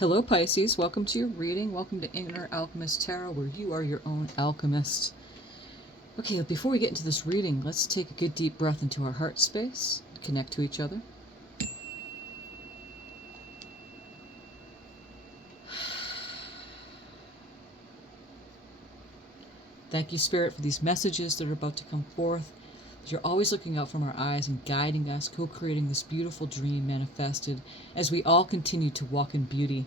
Hello Pisces, welcome to your reading. Welcome to Inner Alchemist Tarot, where you are your own alchemist. Okay, before we get into this reading, let's take a good deep breath into our heart space, connect to each other. Thank you, Spirit, for these messages that are about to come forth. You're always looking out from our eyes and guiding us, co-creating this beautiful dream manifested as we all continue to walk in beauty.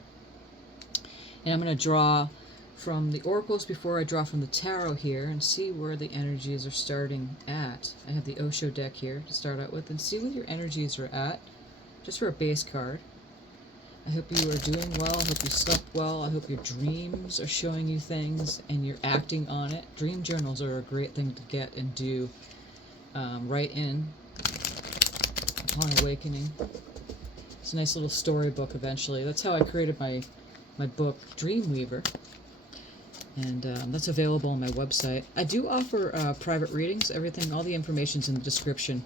And I'm going to draw from the oracles before I draw from the tarot here and see where the energies are starting at. I have the Osho deck here to start out with and see where your energies are at, just for a base card. I hope you are doing well. I hope you slept well. I hope your dreams are showing you things and you're acting on it. Dream journals are a great thing to get and do. Write in upon awakening. It's a nice little storybook eventually. That's how I created my book, Dreamweaver. And that's available on my website. I do offer private readings. Everything, all the information's in the description.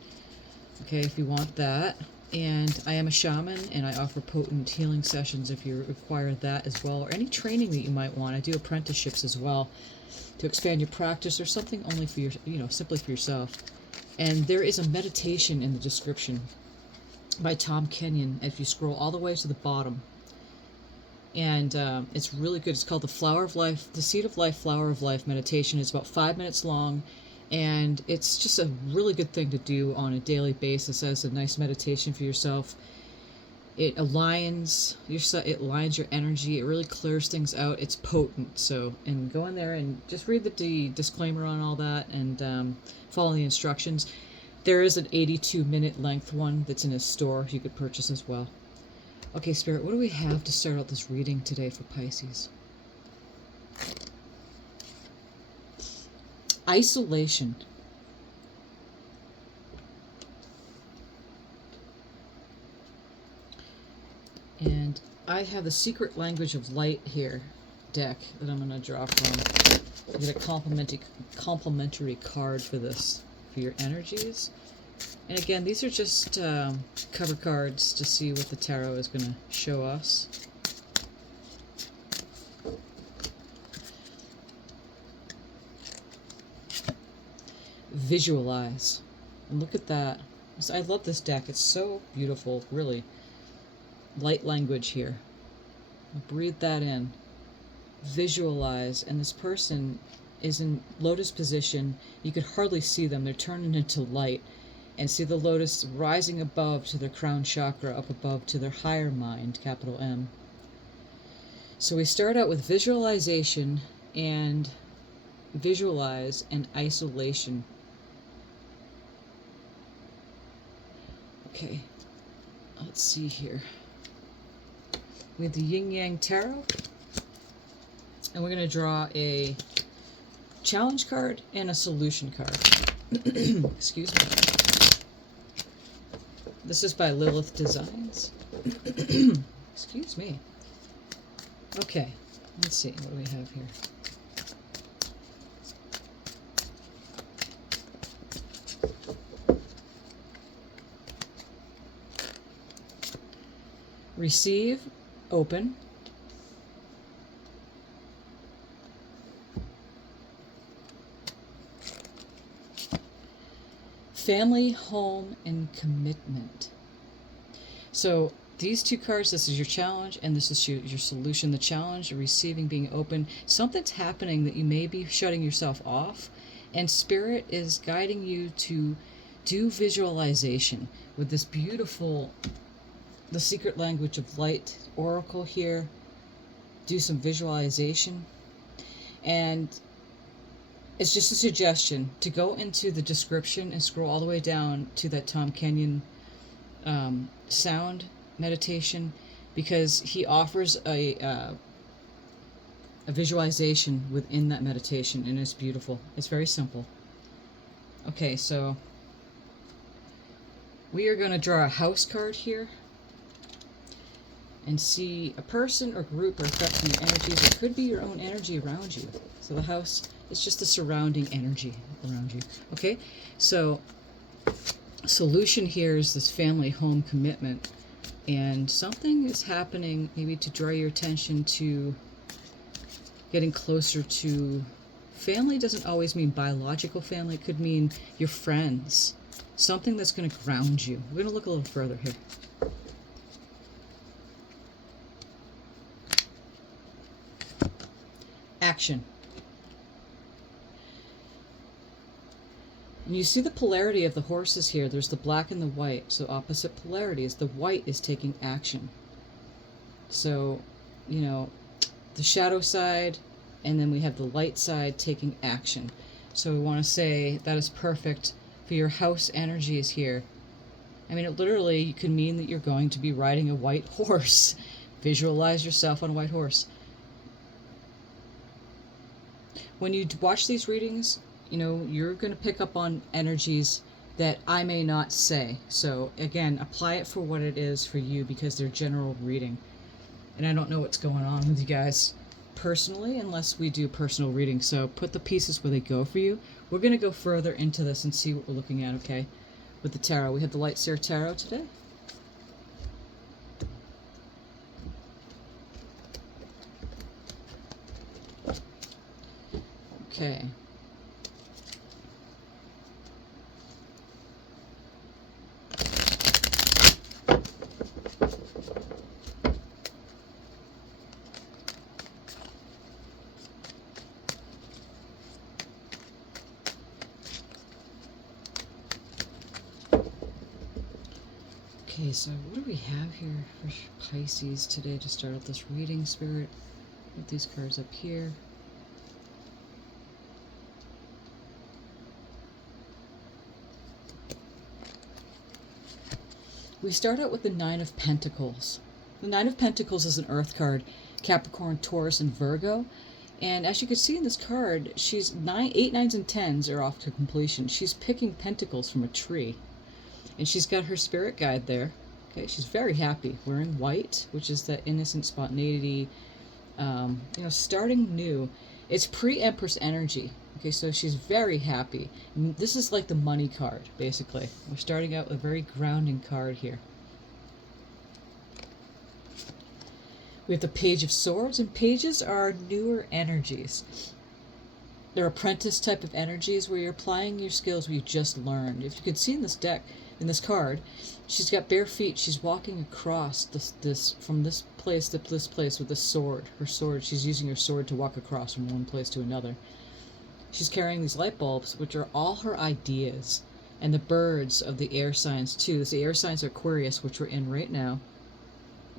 Okay, if you want that. And I am a shaman, and I offer potent healing sessions if you require that as well, or any training that you might want. I do apprenticeships as well to expand your practice, or something only for your, simply for yourself. And there is a meditation in the description by Tom Kenyon. If you scroll all the way to the bottom, and it's really good. It's called the Flower of Life, the Seed of Life, Flower of Life meditation. It's about 5 minutes long, and it's just a really good thing to do on a daily basis as a nice meditation for yourself. It aligns your energy. It really clears things out. It's potent. So, and go in there and just read the disclaimer on all that and follow the instructions. There is an 82-minute length one that's in a store you could purchase as well. Okay, Spirit, what do we have to start out this reading today for Pisces? Isolation. And I have the Secret Language of Light here deck that I'm going to draw from. You get a complimentary card for this, for your energies. And again, these are just cover cards to see what the tarot is going to show us. Visualize. And look at that. I love this deck. It's so beautiful, really. Light language here. Breathe that in. Visualize. And this person is in lotus position. You could hardly see them. They're turning into light. And see the lotus rising above to their crown chakra, up above to their higher mind, capital M. So we start out with visualization and visualize and isolation. Okay, let's see here. We have the Yin Yang Tarot, and we're going to draw a challenge card and a solution card. Excuse me. This is by Lilith Designs. Excuse me. Okay, let's see. What do we have here? Receive, open. Family, home, and commitment. So these two cards, this is your challenge and this is your solution. The challenge, receiving, being open. Something's happening that you may be shutting yourself off, and Spirit is guiding you to do visualization with this beautiful, the Secret Language of Light oracle here. Do some visualization, and it's just a suggestion to go into the description and scroll all the way down to that Tom Kenyon sound meditation, because he offers a visualization within that meditation, and it's beautiful. It's very simple. Okay, so we are going to draw a house card here and see a person or group are affecting your energies. It could be your own energy around you. So the house, it's just the surrounding energy around you. Okay, so solution here is this family home commitment. And something is happening, maybe to draw your attention to getting closer to family. Doesn't always mean biological family. It could mean your friends. Something that's going to ground you. We're going to look a little further here. Action. And you see the polarity of the horses here. There's the black and the white. So opposite polarities. The white is taking action. So, you know, the shadow side, and then we have the light side taking action. So we want to say that is perfect for your house energies here. I mean, it literally could mean that you're going to be riding a white horse. Visualize yourself on a white horse. When you watch these readings, you know, you're going to pick up on energies that I may not say. So again, apply it for what it is for you, because they're general reading. And I don't know what's going on with you guys personally unless we do personal reading. So put the pieces where they go for you. We're going to go further into this and see what we're looking at, okay? With the tarot. We have the Light Seer Tarot today. Okay. Okay, so what do we have here for Pisces today to start out this reading, Spirit? Put these cards up here. We start out with the Nine of Pentacles. The Nine of Pentacles is an earth card, Capricorn, Taurus, and Virgo. And as you can see in this card, she's 8, 9s, and 10s are off to completion. She's picking pentacles from a tree. And she's got her spirit guide there. Okay, she's very happy, wearing white, which is that innocent spontaneity, you know, starting new. It's pre-Empress energy. Okay, so she's very happy. And this is like the money card, basically. We're starting out with a very grounding card here. We have the Page of Swords, and pages are newer energies. They're apprentice type of energies where you're applying your skills we just learned. If you could see in this deck, in this card, she's got bare feet. She's walking across this from this place to this place with a sword. Her sword, she's using her sword to walk across from one place to another. She's carrying these light bulbs, which are all her ideas, and the birds of the air signs too. The air signs are Aquarius, which we're in right now,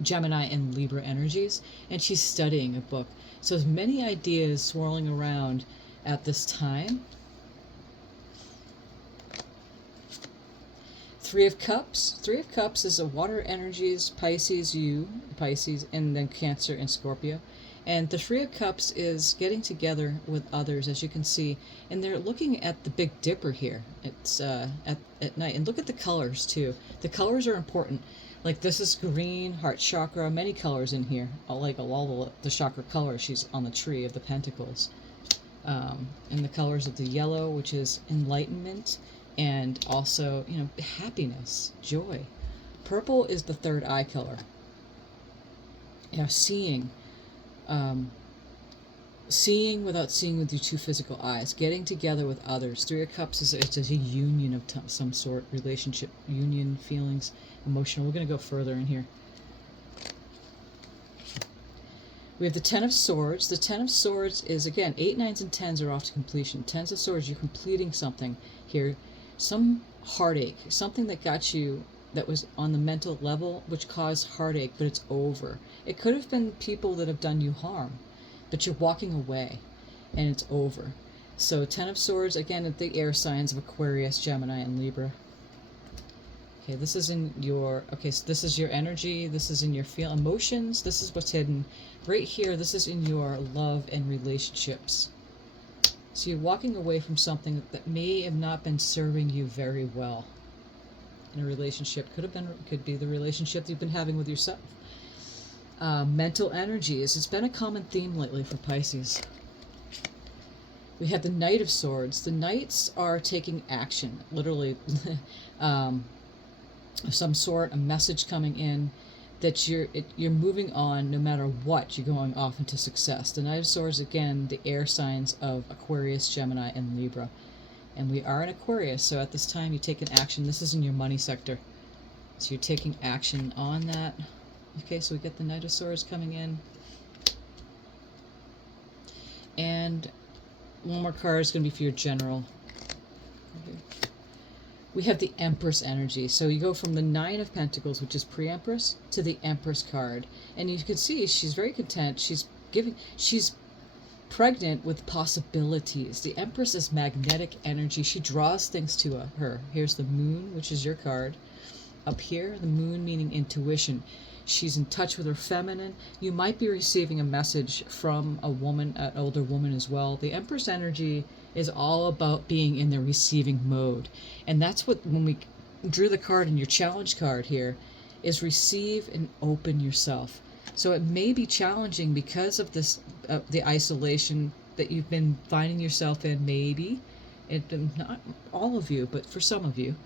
Gemini, and Libra energies, and she's studying a book. So there's many ideas swirling around at this time. Three of Cups. Three of Cups is a water energies, Pisces, and then Cancer and Scorpio. And the Three of Cups is getting together with others, as you can see. And they're looking at the Big Dipper here. It's at night. And look at the colors, too. The colors are important. Like, this is green, heart chakra, many colors in here. Like all the chakra colors, she's on the tree of the pentacles. And the colors of the yellow, which is enlightenment. And also, you know, happiness, joy. Purple is the third eye color. You know, seeing. Seeing without seeing with your two physical eyes. Getting together with others. Three of Cups is it's a union of some sort. Relationship, union, feelings, emotional. We're going to go further in here. We have the Ten of Swords. The Ten of Swords is, again, 8, 9s, and 10s are off to completion. Tens of Swords, you're completing something here. Some heartache, something that got you, that was on the mental level, which caused heartache, but it's over. It could have been people that have done you harm, but you're walking away, and it's over. So 10 of Swords, again, at the air signs of Aquarius, Gemini, and Libra. Okay, this is in your, okay, so this is your energy, this is in your emotions, this is what's hidden. Right here, this is in your love and relationships. So you're walking away from something that may have not been serving you very well in a relationship. Could be the relationship you've been having with yourself. Mental energies. It's been a common theme lately for Pisces. We have the Knight of Swords. The Knights are taking action, literally, of some sort, a message coming in. that you're moving on no matter what. You're going off into success. The Knight of Swords, again, the air signs of Aquarius, Gemini, and Libra. And we are in Aquarius, so at this time you take an action. This is in your money sector. So you're taking action on that. Okay, so we get the Knight of Swords coming in. And one more card is going to be for your general. Okay. We have the Empress energy. So you go from the Nine of Pentacles, which is pre-Empress, to the Empress card. And you can see she's very content. She's pregnant with possibilities. The Empress is magnetic energy. She draws things to her. Here's the Moon, which is your card. Up here, the Moon meaning intuition. She's in touch with her feminine. You might be receiving a message from a woman, an older woman as well. The Empress energy is all about being in the receiving mode. And that's what, when we drew the card in your challenge card here, is receive and open yourself. So it may be challenging because of this, the isolation that you've been finding yourself in, maybe. Not all of you, but for some of you.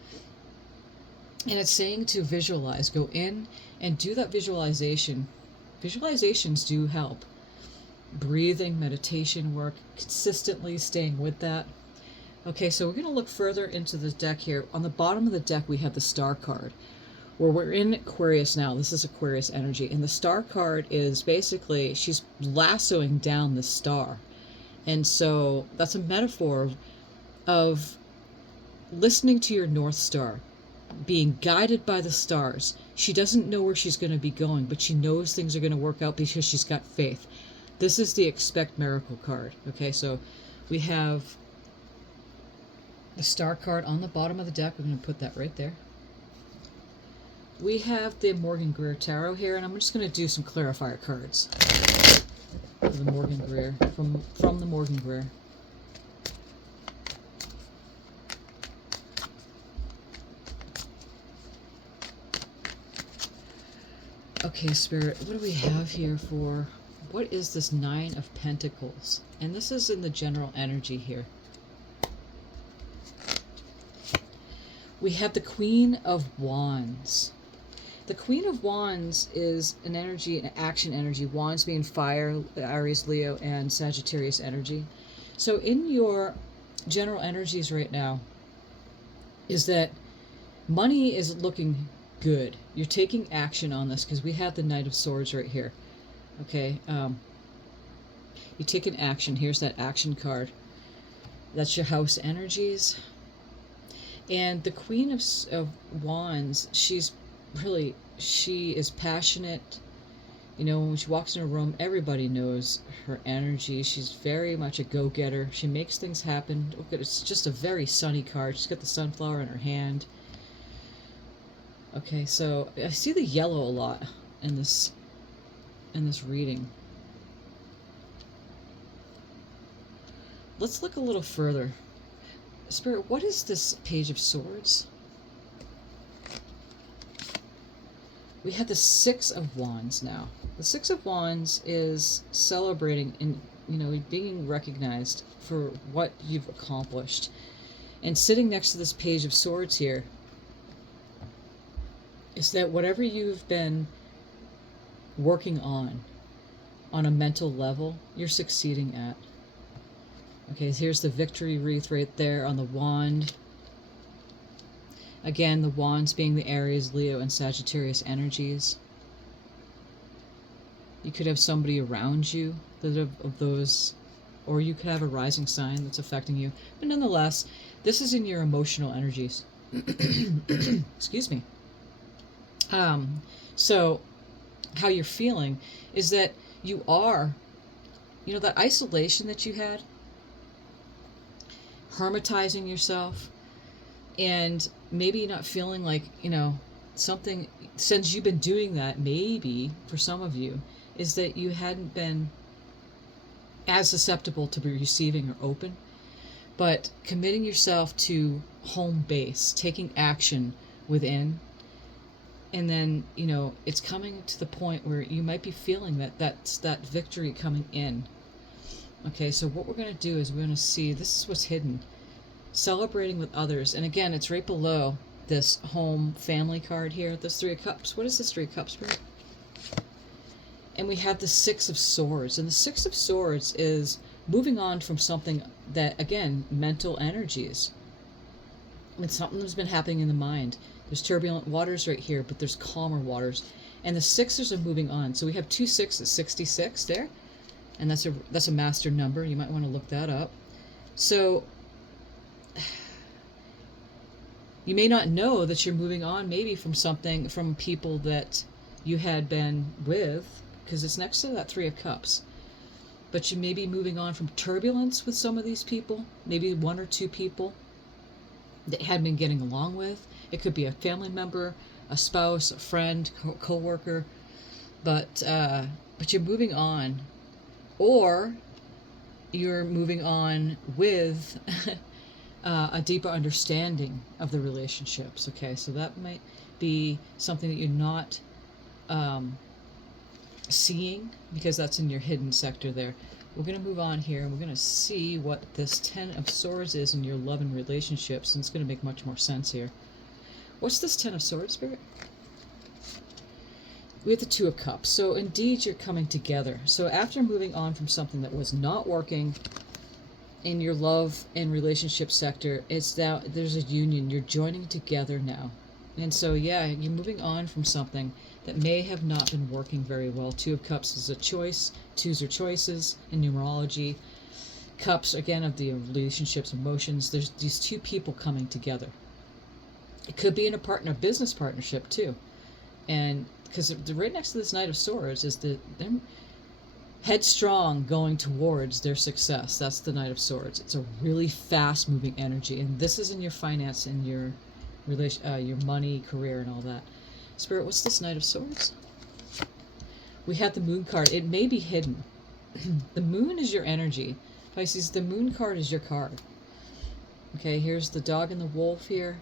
And it's saying to visualize, go in and do that visualization. Visualizations do help. Breathing, meditation work, consistently staying with that. Okay, so we're going to look further into the deck here. On the bottom of the deck, we have the Star card, where we're in Aquarius now. This is Aquarius energy. And the Star card is basically, she's lassoing down the star. And so that's a metaphor of listening to your North Star, being guided by the stars. She doesn't know where she's going to be going, but she knows things are going to work out because she's got faith. This is the Expect Miracle card. Okay, so we have the Star card on the bottom of the deck. We're going to put that right there. We have the Morgan Greer Tarot here, and I'm just going to do some clarifier cards for the Morgan Greer, from the Morgan Greer. Okay, Spirit, what do we have here for, what is this Nine of Pentacles? And this is in the general energy here. We have the Queen of Wands. The Queen of Wands is an energy, an action energy. Wands being fire, Aries, Leo, and Sagittarius energy. So in your general energies right now is that money is looking good. You're taking action on this because we have the Knight of Swords right here. Okay, you take an action. Here's that action card. That's your house energies. And the Queen of Wands, she is passionate. You know, when she walks in a room, everybody knows her energy. She's very much a go-getter. She makes things happen. Look at, it's just a very sunny card. She's got the sunflower in her hand. Okay, so I see the yellow a lot in this reading. Let's look a little further. Spirit, what is this Page of Swords? We have the Six of Wands now. The Six of Wands is celebrating and, you know, being recognized for what you've accomplished. And sitting next to this Page of Swords here is that whatever you've been working on a mental level, you're succeeding at. Okay, here's the victory wreath right there on the wand. Again, the wands being the Aries, Leo, and Sagittarius energies. You could have somebody around you that of those, or you could have a rising sign that's affecting you. But nonetheless, this is in your emotional energies. Excuse me. So how you're feeling is that you are, you know, that isolation that you had, hermetizing yourself, and maybe you're not feeling like, you know, something, since you've been doing that, maybe for some of you, is that you hadn't been as susceptible to be receiving or open. But committing yourself to home base, taking action within, and then, you know, it's coming to the point where you might be feeling that's that victory coming in. Okay, so what we're going to do is we're going to see, this is what's hidden. Celebrating with others. And again, it's right below this home family card here. This Three of Cups. What is this Three of Cups, Spirit? And we have the Six of Swords. And the Six of Swords is moving on from something that, again, mental energies. It's something that's been happening in the mind. There's turbulent waters right here, but there's calmer waters. And the sixes are moving on. So we have 2 6s, 66 there. And that's a master number. You might want to look that up. So you may not know that you're moving on maybe from people that you had been with, because it's next to that 3 of Cups. But you may be moving on from turbulence with some of these people, maybe 1 or 2 people that you had been getting along with. It could be a family member, a spouse, a friend, co-worker, but you're moving on, or you're moving on with a deeper understanding of the relationships. Okay, so that might be something that you're not seeing, because that's in your hidden sector there. We're going to move on here, and we're going to see what this 10 of Swords is in your love and relationships, and it's going to make much more sense here. What's this 10 of Swords, Spirit? We have the 2 of Cups. So indeed, you're coming together. So after moving on from something that was not working in your love and relationship sector, it's now there's a union. You're joining together now. And so, yeah, you're moving on from something that may have not been working very well. 2 of Cups is a choice. 2s are choices in numerology. Cups, again, of the relationships, emotions. There's these 2 people coming together. It could be in a business partnership, too. And because right next to this Knight of Swords is they're headstrong going towards their success. That's the Knight of Swords. It's a really fast-moving energy. And this is in your finance and your money, career, and all that. Spirit, what's this Knight of Swords? We have the Moon card. It may be hidden. The Moon is your energy. Pisces, the Moon card is your card. Okay, here's the dog and the wolf here.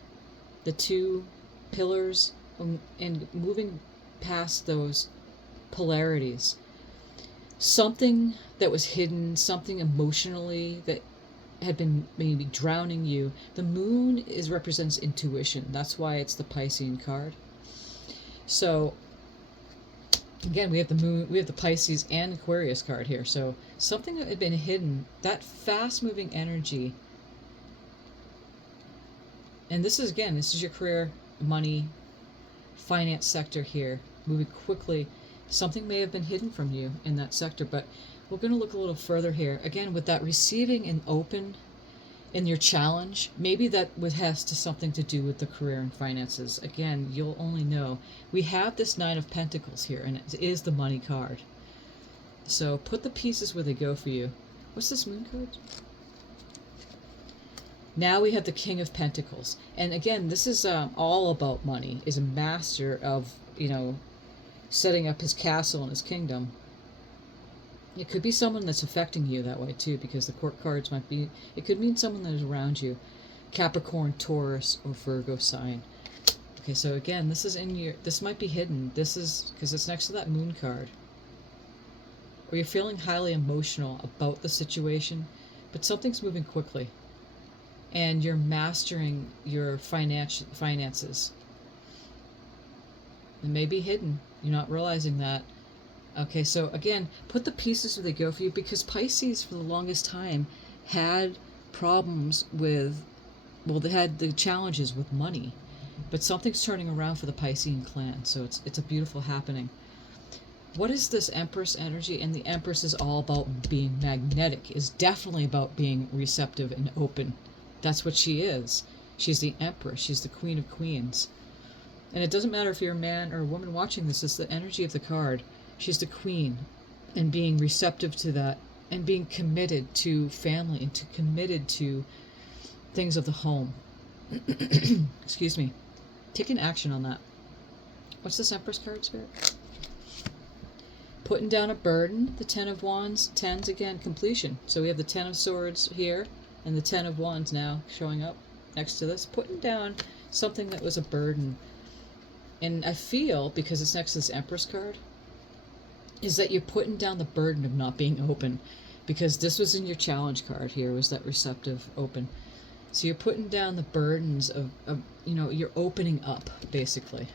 The 2 pillars, and moving past those polarities. Something that was hidden, something emotionally that had been maybe drowning you. The Moon represents intuition. That's why it's the Piscean card. So again, we have the Moon, we have the Pisces and Aquarius card here. So something that had been hidden, that fast-moving energy. And this is your career, money, finance sector here, moving quickly. Something may have been hidden from you in that sector, but we're going to look a little further here. Again, with that receiving and open in your challenge, maybe that has something to do with the career and finances. Again, you'll only know. We have this 9 of Pentacles here, and it is the money card. So put the pieces where they go for you. What's this Moon card? Now we have the King of Pentacles. And again, this is all about money. Is a master of, setting up his castle and his kingdom. It could be someone that's affecting you that way too, because the Court cards might be, it could mean someone that is around you. Capricorn, Taurus, or Virgo sign. Okay, so again, this might be hidden. This is, because it's next to that Moon card. Or you're feeling highly emotional about the situation, but something's moving quickly. And you're mastering your finances. It may be hidden. You're not realizing that. Okay, so again, put the pieces where they go for you, because Pisces for the longest time had problems with, they had the challenges with money. But something's turning around for the Piscean clan, so it's a beautiful happening. What is this Empress energy? And the Empress is all about being magnetic, is definitely about being receptive and open. That's what she is. She's the Empress. She's the Queen of Queens. And it doesn't matter if you're a man or a woman watching this. It's the energy of the card. She's the Queen. And being receptive to that. And being committed to family. And committed to things of the home. Excuse me. Taking action on that. What's this Empress card, Spirit? Putting down a burden. The 10 of Wands. 10's again, completion. So we have the 10 of Swords here. And the 10 of Wands now showing up next to this. Putting down something that was a burden. And I feel, because it's next to this Empress card, is that you're putting down the burden of not being open. Because this was in your challenge card here, was that receptive, open. So you're putting down the burdens of you're opening up, basically.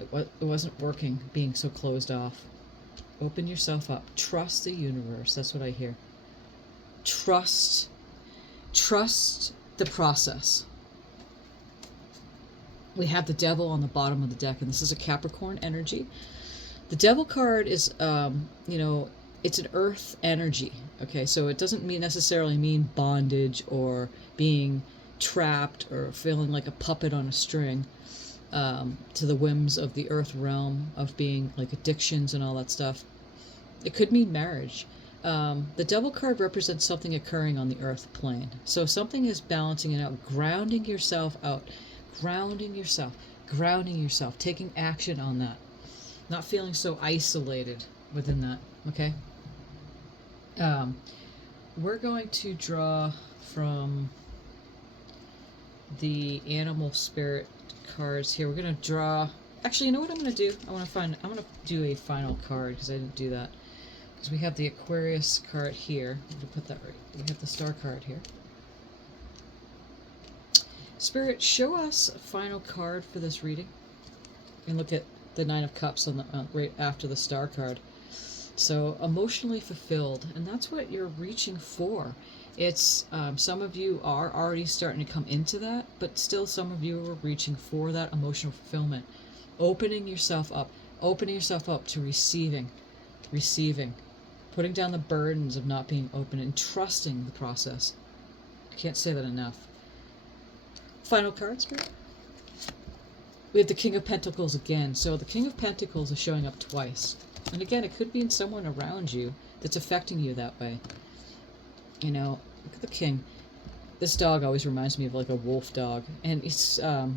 It wasn't working, being so closed off. Open yourself up. Trust the universe. That's what I hear. Trust the process. We have the devil on the bottom of the deck, and this is a Capricorn energy. The devil card is, it's an earth energy. Okay, so it doesn't necessarily mean bondage or being trapped or feeling like a puppet on a string, to the whims of the earth realm, of being like addictions and all that stuff. It could mean marriage. The devil card represents something occurring on the earth plane. So something is balancing it out, grounding yourself out, grounding yourself, taking action on that, not feeling so isolated within that. Okay. We're going to draw from the animal spirit cards here. We're going to draw. Actually, you know what I'm going to do? I'm going to do a final card because I didn't do that. Because we have the Aquarius card here. I'm going to put that right. We have the Star card here. Spirit, show us a final card for this reading. And look at the Nine of Cups on the right after the Star card. So emotionally fulfilled, and that's what you're reaching for. It's some of you are already starting to come into that, but still some of you are reaching for that emotional fulfillment. Opening yourself up to receiving, putting down the burdens of not being open and trusting the process. I can't say that enough. Final card, Spirit. We have the King of Pentacles again. So the King of Pentacles is showing up twice. And again, it could be in someone around you that's affecting you that way. Look at the King. This dog always reminds me of like a wolf dog. And it's, the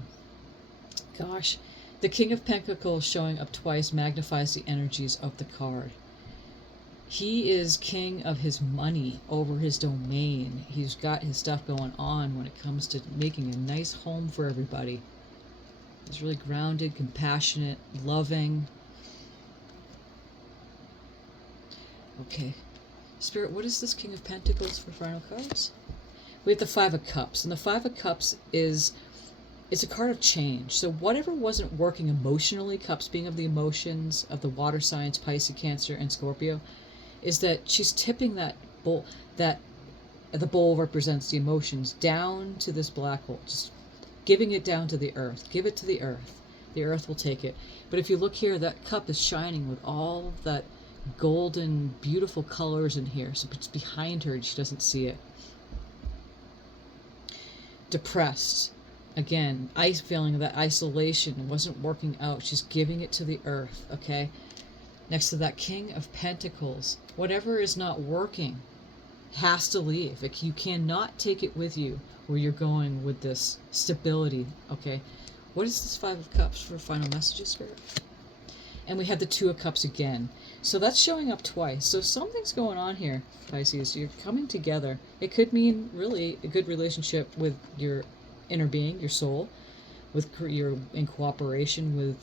King of Pentacles showing up twice magnifies the energies of the card. He is king of his money over his domain. He's got his stuff going on when it comes to making a nice home for everybody. He's really grounded, compassionate, loving. Okay. Spirit, what is this King of Pentacles for final cards? We have the Five of Cups. And the Five of Cups it's a card of change. So whatever wasn't working emotionally, Cups being of the emotions of the water signs, Pisces, Cancer, and Scorpio, is that she's tipping that bowl, that the bowl represents the emotions, down to this black hole. Just giving it down to the earth. Give it to the earth. The earth will take it. But if you look here, that cup is shining with all that golden, beautiful colors in here. So it's behind her and she doesn't see it. Depressed. Again, feeling of that isolation wasn't working out. She's giving it to the earth, okay? Next to that King of Pentacles. Whatever is not working has to leave. You cannot take it with you where you're going with this stability, okay? What is this Five of Cups for final messages, Spirit? And we have the Two of Cups again. So that's showing up twice. So something's going on here, Pisces. You're coming together. It could mean really a good relationship with your inner being, your soul, you're in cooperation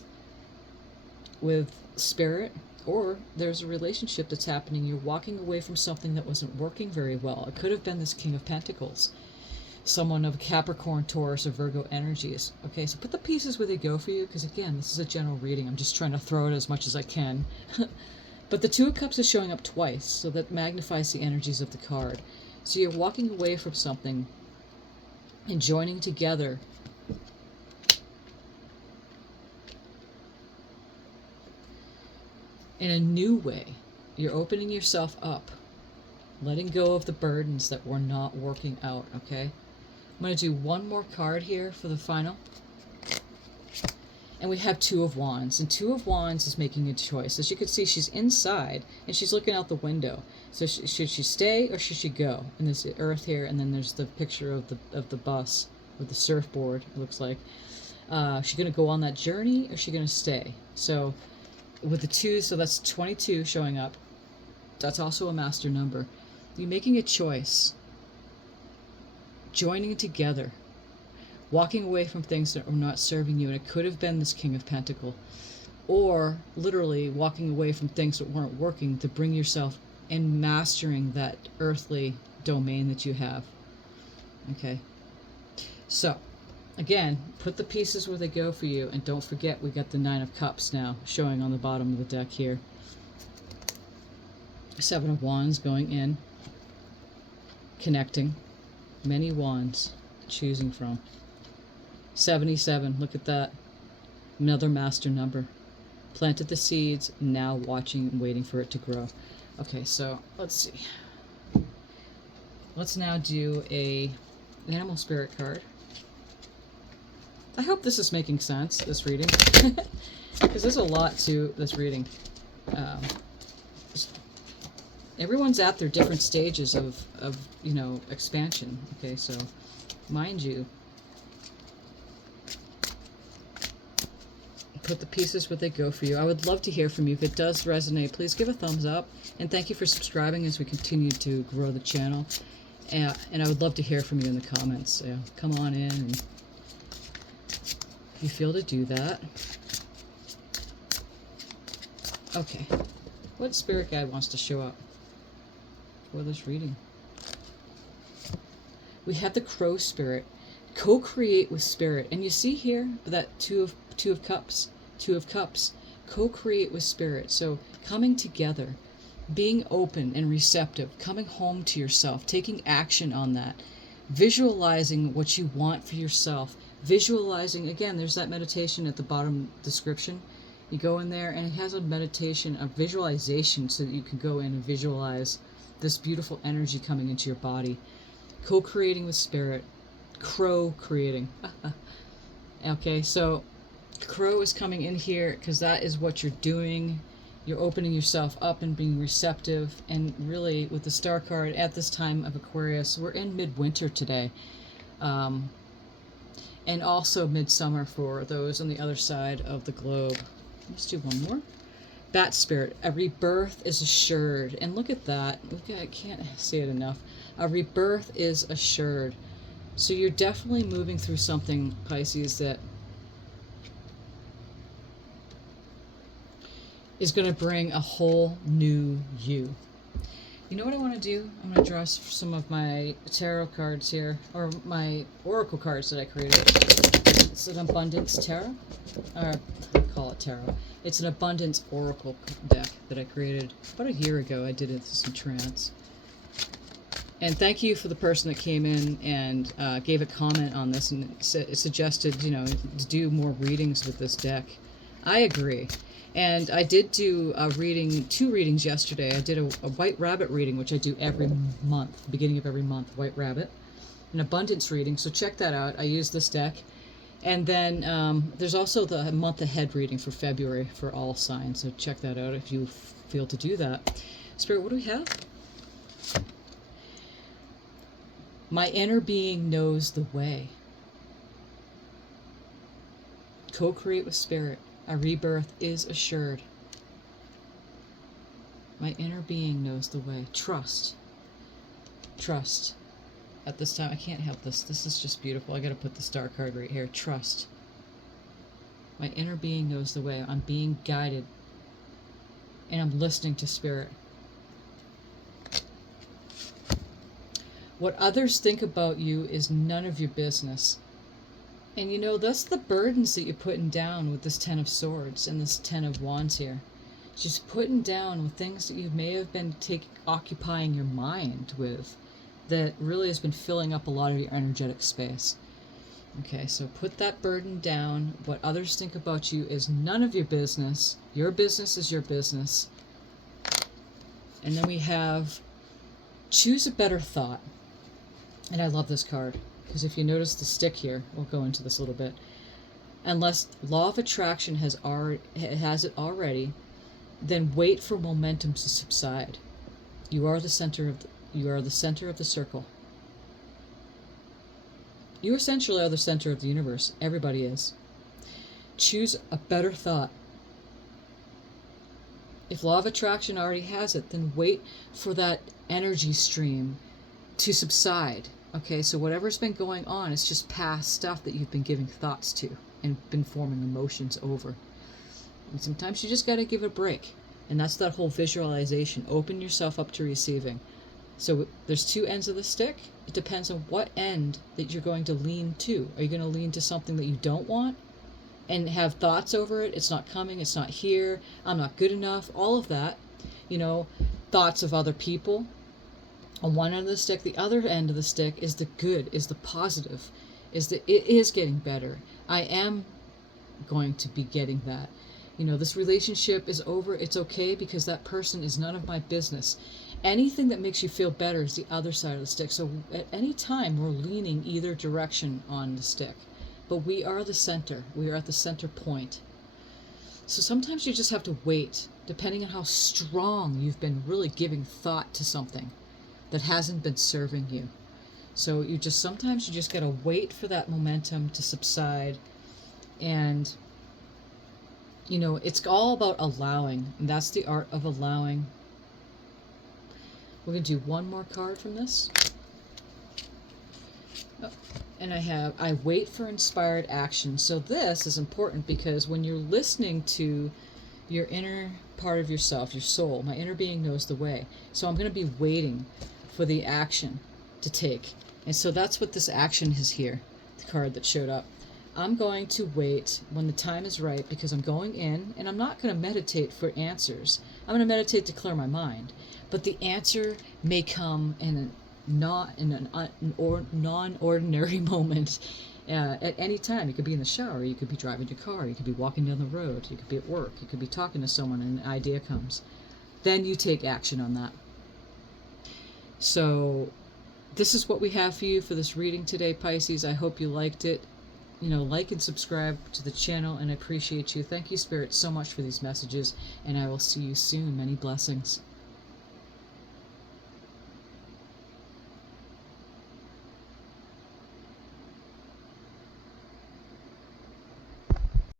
with spirit, or there's a relationship that's happening. You're walking away from something that wasn't working very well. It could have been this King of Pentacles. Someone of Capricorn, Taurus, or Virgo energies. Okay, so put the pieces where they go for you, because again, this is a general reading. I'm just trying to throw it as much as I can. But the Two of Cups is showing up twice, so that magnifies the energies of the card. So you're walking away from something and joining together in a new way. You're opening yourself up, letting go of the burdens that were not working out, okay? I'm going to do one more card here for the final. And we have Two of Wands. And Two of Wands is making a choice. As you can see, she's inside and she's looking out the window. So should she stay or should she go? And there's the earth here, and then there's the picture of the bus with the surfboard, it looks like. Is she going to go on that journey or is she going to stay? So with the 2, so that's 22 showing up. That's also a master number. You're making a choice. Joining together. Walking away from things that are not serving you. And it could have been this King of Pentacles. Or literally walking away from things that weren't working to bring yourself and mastering that earthly domain that you have. Okay. So, Again, put the pieces where they go for you, and don't forget we got the Nine of Cups now showing on the bottom of the deck here. Seven of Wands going in, connecting, many wands, choosing from. 77, look at that, another master number. Planted the seeds, now watching and waiting for it to grow. Okay, so let's see. Let's now do a animal spirit card. I hope this is making sense, this reading, because there's a lot to this reading. Everyone's at their different stages of expansion. Okay, so mind you, put the pieces where they go for you. I would love to hear from you. If it does resonate, please give a thumbs up, and thank you for subscribing as we continue to grow the channel. And I would love to hear from you in the comments. Come on in, and if you feel to do that. Okay, what spirit guide wants to show up for this reading? We have the Crow spirit. Co-create with spirit, and you see here that two of cups. Co-create with spirit. So coming together, being open and receptive, coming home to yourself, taking action on that, visualizing what you want for yourself, visualizing. Again, there's that meditation at the bottom description. You go in there and it has a meditation, a visualization, so that you can go in and visualize this beautiful energy coming into your body. Co-creating with spirit. Crow creating. Okay, so Crow is coming in here because that is what you're doing. You're opening yourself up and being receptive. And really, with the Star card at this time of Aquarius, we're in midwinter today. And also midsummer for those on the other side of the globe. Let's do one more. Bat spirit. A rebirth is assured. And look at that. I can't say it enough. A rebirth is assured. So you're definitely moving through something, Pisces, that is going to bring a whole new you. You know what I want to do? I'm going to draw some of my tarot cards here, or my oracle cards that I created. It's an abundance tarot, or I call it tarot. It's an abundance oracle deck that I created about a year ago. I did it in trance. And thank you for the person that came in and gave a comment on this and suggested, to do more readings with this deck. I agree. And I did do two readings yesterday. I did a white rabbit reading, which I do every month, beginning of every month, white rabbit. An abundance reading, so check that out. I use this deck. And then there's also the month ahead reading for February for all signs, so check that out if you feel to do that. Spirit, what do we have? My inner being knows the way. Co-create with spirit. A rebirth is assured. My inner being knows the way. Trust. Trust. At this time, I can't help this. This is just beautiful. I got to put the Star card right here. Trust. My inner being knows the way. I'm being guided. And I'm listening to spirit. What others think about you is none of your business. And that's the burdens that you're putting down with this Ten of Swords and this Ten of Wands here. Just putting down with things that you may have been occupying your mind with that really has been filling up a lot of your energetic space. Okay, so put that burden down. What others think about you is none of your business. Your business is your business. And then we have choose a better thought. And I love this card, because if you notice the stick here, we'll go into this a little bit. Unless law of attraction has it already, then wait for momentum to subside. You are the center of the circle. You essentially are the center of the universe. Everybody is. Choose a better thought. If law of attraction already has it, then wait for that energy stream to subside. Okay, so whatever's been going on, it's just past stuff that you've been giving thoughts to and been forming emotions over. And sometimes you just got to give it a break. And that's that whole visualization. Open yourself up to receiving. So there's two ends of the stick. It depends on what end that you're going to lean to. Are you going to lean to something that you don't want and have thoughts over it? It's not coming, it's not here, I'm not good enough, all of that. You know, thoughts of other people on one end of the stick. The other end of the stick is the good, is the positive, is that it is getting better. I am going to be getting that. You know, this relationship is over. It's okay because that person is none of my business. Anything that makes you feel better is the other side of the stick. So at any time, we're leaning either direction on the stick. But we are the center. We are at the center point. So sometimes you just have to wait, depending on how strong you've been really giving thought to something that hasn't been serving you. So sometimes you just gotta wait for that momentum to subside. And you know, it's all about allowing, and that's the art of allowing. We're going to do one more card from this. Oh, and I wait for inspired action. So this is important because when you're listening to your inner part of yourself, your soul, my inner being knows the way. So I'm going to be waiting for the action to take. And so that's what this action is here, the card that showed up. I'm going to wait when the time is right because I'm going in and I'm not going to meditate for answers. I'm going to meditate to clear my mind. But the answer may come in non-ordinary moment at any time. You could be in the shower, you could be driving your car, you could be walking down the road, you could be at work, you could be talking to someone and an idea comes. Then you take action on that. So this is what we have for you for this reading today, Pisces. I hope you liked it. You know, like and subscribe to the channel, and I appreciate you. Thank you, Spirit, so much for these messages, and I will see you soon. Many blessings.